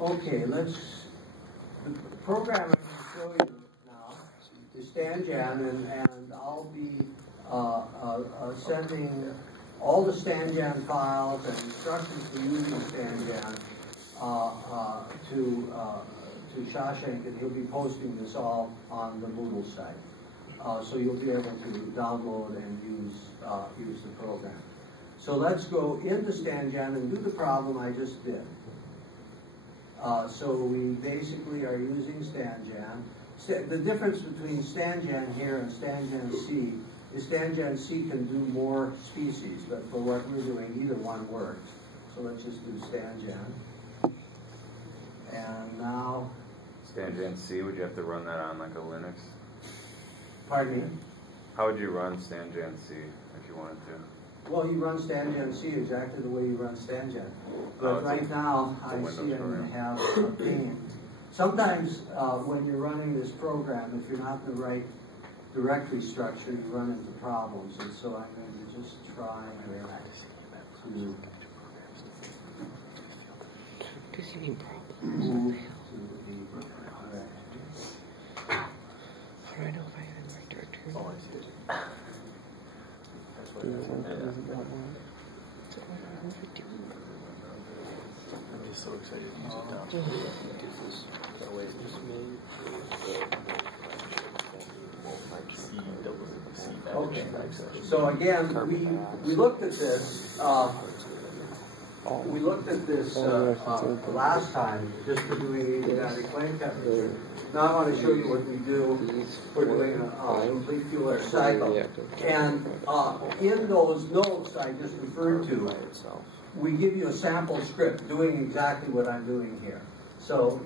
Okay, the program I'm going to show you now is STANJAN, and I'll be sending all the STANJAN files and instructions for using STANJAN to Shashank, and he'll be posting this all on the Moodle site. So you'll be able to download and use the program. So let's go into STANJAN and do the problem I just did. So we basically are using STANJAN. The difference between STANJAN here and STANJAN C is STANJAN C can do more species, but for what we're doing, either one works. So let's just do STANJAN. And now... STANJAN C, would you have to run that on like a Linux? Pardon me? How would you run STANJAN C if you wanted to? Well, you run STANJAN C exactly the way you run STANJAN. But right now, I see I have a theme. Sometimes when you're running this program, if you're not in the right directory structure, you run into problems. And so I'm going to just try here to move to the I know if I had the right directory. Oh, I see it. I'm just so excited to use it now. That way it was okay. So again, we looked at this. We looked at this last time, just for doing adiabatic flame temperature. Now I want to show you what we do for doing a complete fuel air cycle. And in those notes I just referred to, we give you a sample script doing exactly what I'm doing here. So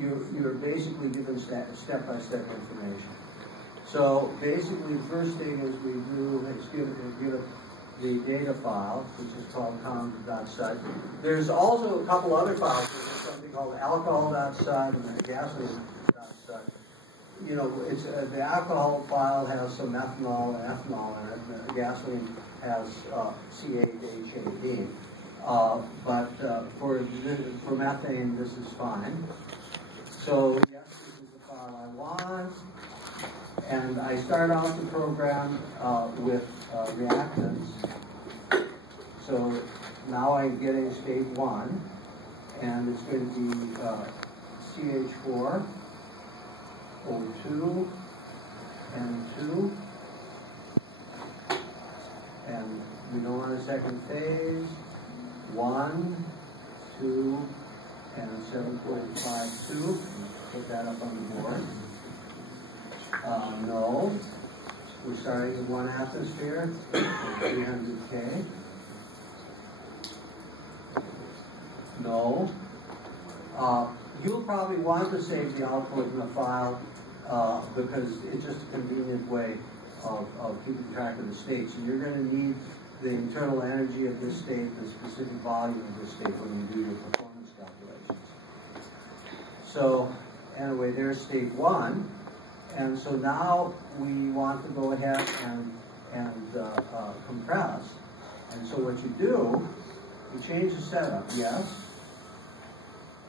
you're basically given step-by-step information. So basically the first thing is we do is give the data file, which is called com.sud. There's also a couple other files. There's something called alcohol.sud and then gasoline.sud. You know, it's the alcohol file has some ethanol and ethanol in it. And the gasoline has C8H18. But for methane, this is fine. So yes, this is the file I want. And I start out the program with reactants. So now I'm getting state 1, and it's going to be CH4, O2, N2, and we go on a second phase, 1, 2, and 7.52. Put that up on the board. No. We're starting with 1 atmosphere, 300K. No. You'll probably want to save the output in a file because it's just a convenient way of keeping track of the state. So you're going to need the internal energy of this state, the specific volume of this state when you do your performance calculations. So anyway, there's state 1. And so now we want to go ahead and compress. And so what you do, you change the setup, yes,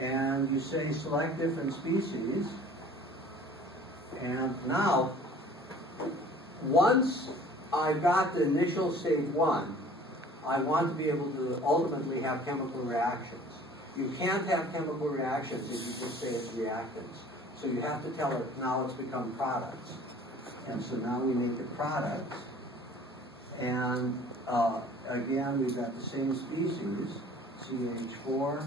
and you say select different species. And now, once I've got the initial state 1, I want to be able to ultimately have chemical reactions. You can't have chemical reactions if you just say it's reactants. So you have to tell it, now it's become products. And so now we make the products. And again, we've got the same species, CH4,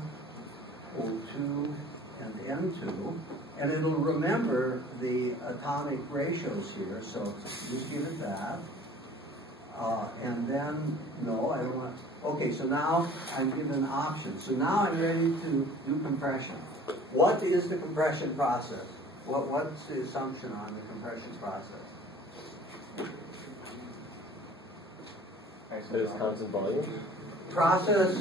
O2, and N2. And it'll remember the atomic ratios here, so just give it that. And then, no, I don't want, okay, so now I'm given an option. So now I'm ready to do compression. What is the compression process? What's the assumption on the compression process? That is constant volume? Process,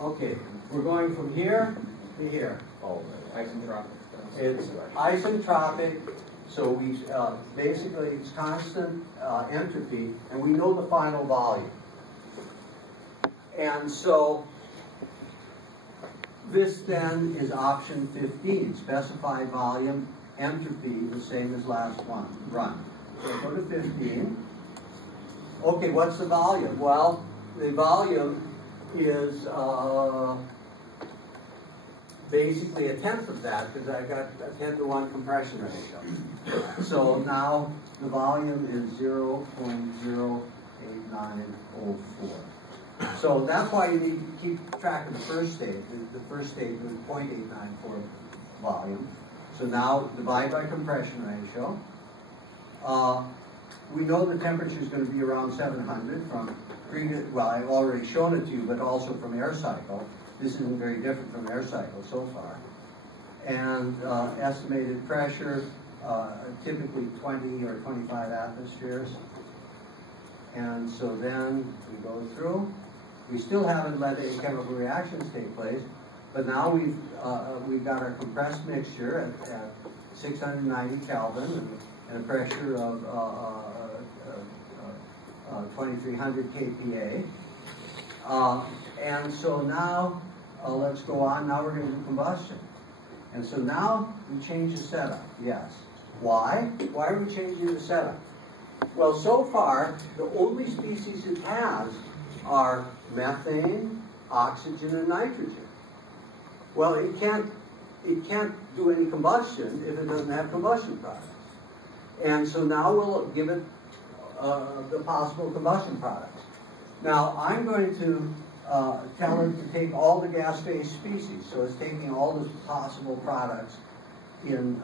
okay, we're going from here to here. Oh, isentropic. It's isentropic, so we basically it's constant entropy, and we know the final volume. And so This then is option 15, specified volume, entropy, the same as last one, run. So go to 15. Okay, what's the volume? Well, the volume is basically a tenth of that because I've got a 10-to-1 compression ratio. So now the volume is 0.08904. So that's why you need to keep track of the first stage. The first stage was 0.894 volume. So now divide by compression ratio. We know the temperature is going to be around 700 from previous, well, I've already shown it to you, but also from air cycle. This isn't very different from air cycle so far. And estimated pressure, typically 20 or 25 atmospheres. And so then we go through. We still haven't let any chemical reactions take place, but now we've got our compressed mixture at 690 Kelvin and a pressure of 2300 kPa. And so now, let's go on. Now we're going to do combustion. And so now we change the setup, yes. Why? Why are we changing the setup? Well, so far, the only species it has are methane, oxygen, and nitrogen. Well, it can't do any combustion if it doesn't have combustion products. And so now we'll give it the possible combustion products. Now, I'm going to tell it to take all the gas phase species. So it's taking all the possible products in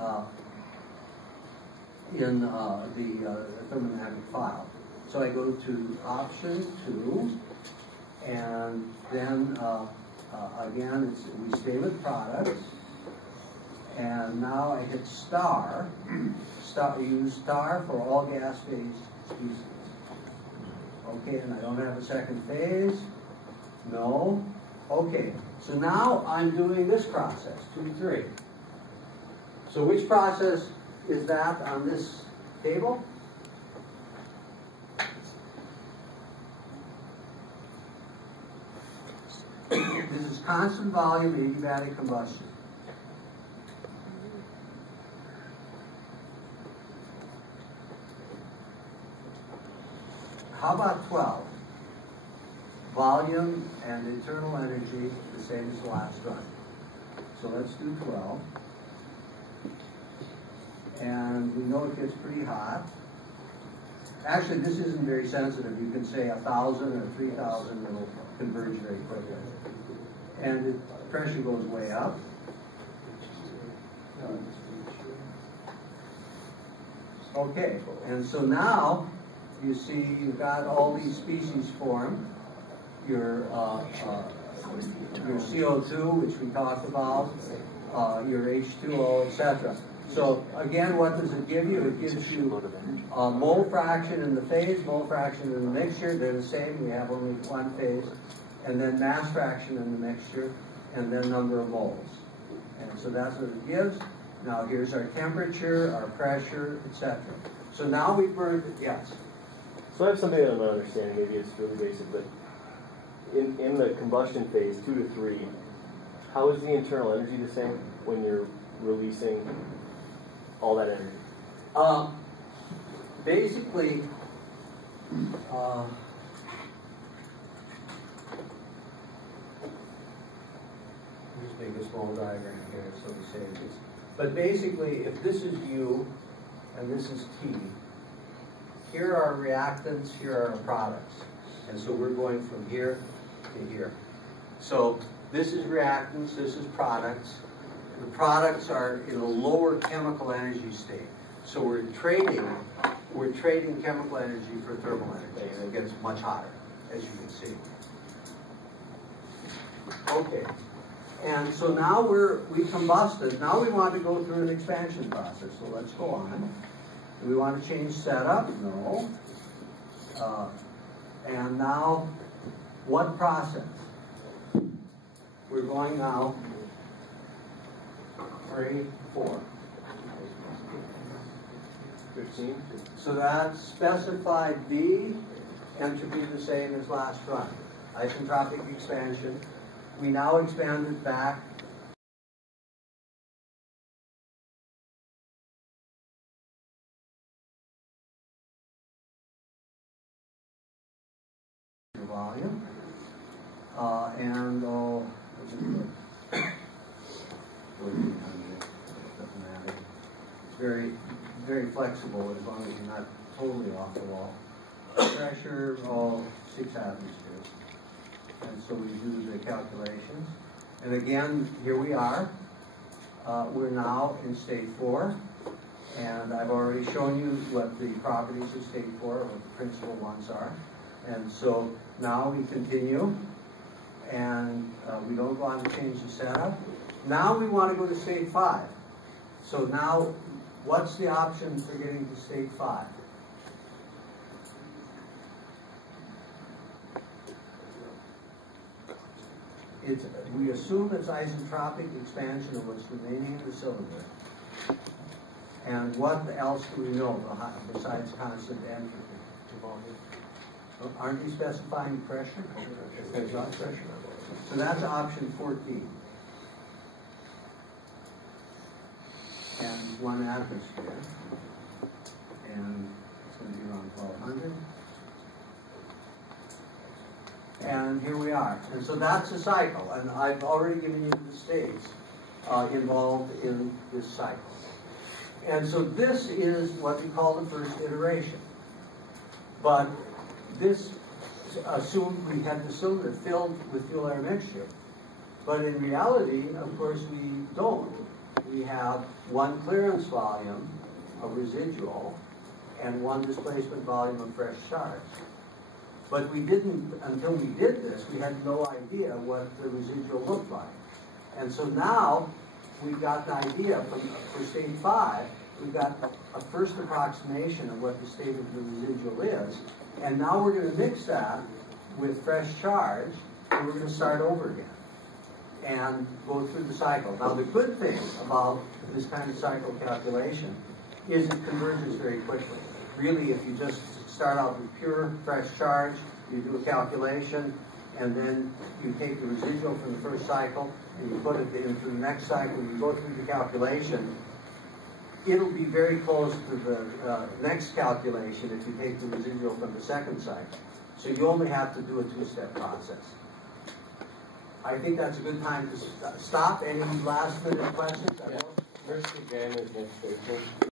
the thermodynamic file. So I go to option 2, and then again, we stay with products, and now I hit star, use star for all gas phase species. Okay, and I don't have a second phase. No. Okay, so now I'm doing this process, 2, 3. So which process is that on this table? This is constant volume adiabatic combustion. How about 12? Volume and internal energy, the same as the last one. So let's do 12. And we know it gets pretty hot. Actually, this isn't very sensitive. You can say 1,000 or 3,000, it'll converge very quickly. And the pressure goes way up. Okay, and so now you see you've got all these species formed. Your CO2, which we talked about, your H2O, etc. So again, what does it give you? It gives you mole fraction in the phase, mole fraction in the mixture. They're the same. We have only one phase. And then mass fraction in the mixture, and then number of moles. And so that's what it gives. Now here's our temperature, our pressure, etc. So now we've burned it. Yes? So I have something that I'm not understanding. Maybe it's really basic, but in the combustion phase, 2 to 3, how is the internal energy the same when you're releasing all that energy? Basically, just make a small diagram here so we save this. But basically, if this is U and this is T, here are our reactants, here are our products. And so we're going from here to here. So this is reactants, this is products. The products are in a lower chemical energy state. So we're trading chemical energy for thermal energy, and it gets much hotter, as you can see. Okay. And so now we combusted. Now we want to go through an expansion process. So let's go on. Do we want to change setup? No. And now, what process? We're going now 3, 4. 15. So that's specified B, entropy the same as last run. Isentropic expansion. We now expand it back volume. And 1400, doesn't matter. It's very, very flexible as long as you're not totally off the wall. Pressure, 6 atmospheres. And so we do the calculations. And again, here we are. We're now in state 4. And I've already shown you what the properties of state 4, what the principal ones are. And so now we continue. And we don't go on to change the setup. Now we want to go to state 5. So now, what's the option for getting to state 5? We assume it's isentropic expansion of what's remaining in the cylinder. And what else do we know besides constant entropy? Aren't you specifying pressure? There's not pressure. So that's option 14. And 1 atmosphere. And it's going to be around 1200. And here we are. And so that's a cycle. And I've already given you the states involved in this cycle. And so this is what we call the first iteration. But this assumed we had the cylinder filled with fuel-air mixture. But in reality, of course, we don't. We have 1 clearance volume of residual and 1 displacement volume of fresh charge. But we didn't, until we did this, we had no idea what the residual looked like. And so now we've got an idea for state 5, we've got a first approximation of what the state of the residual is. And now we're going to mix that with fresh charge, and we're going to start over again and go through the cycle. Now the good thing about this kind of cycle calculation is it converges very quickly. Really, if you just start out with pure fresh charge, you do a calculation, and then you take the residual from the first cycle and you put it into the next cycle, you go through the calculation, it'll be very close to the next calculation if you take the residual from the second cycle. So you only have to do a 2-step process. I think that's a good time to stop. Any last minute questions? First exam is next Thursday.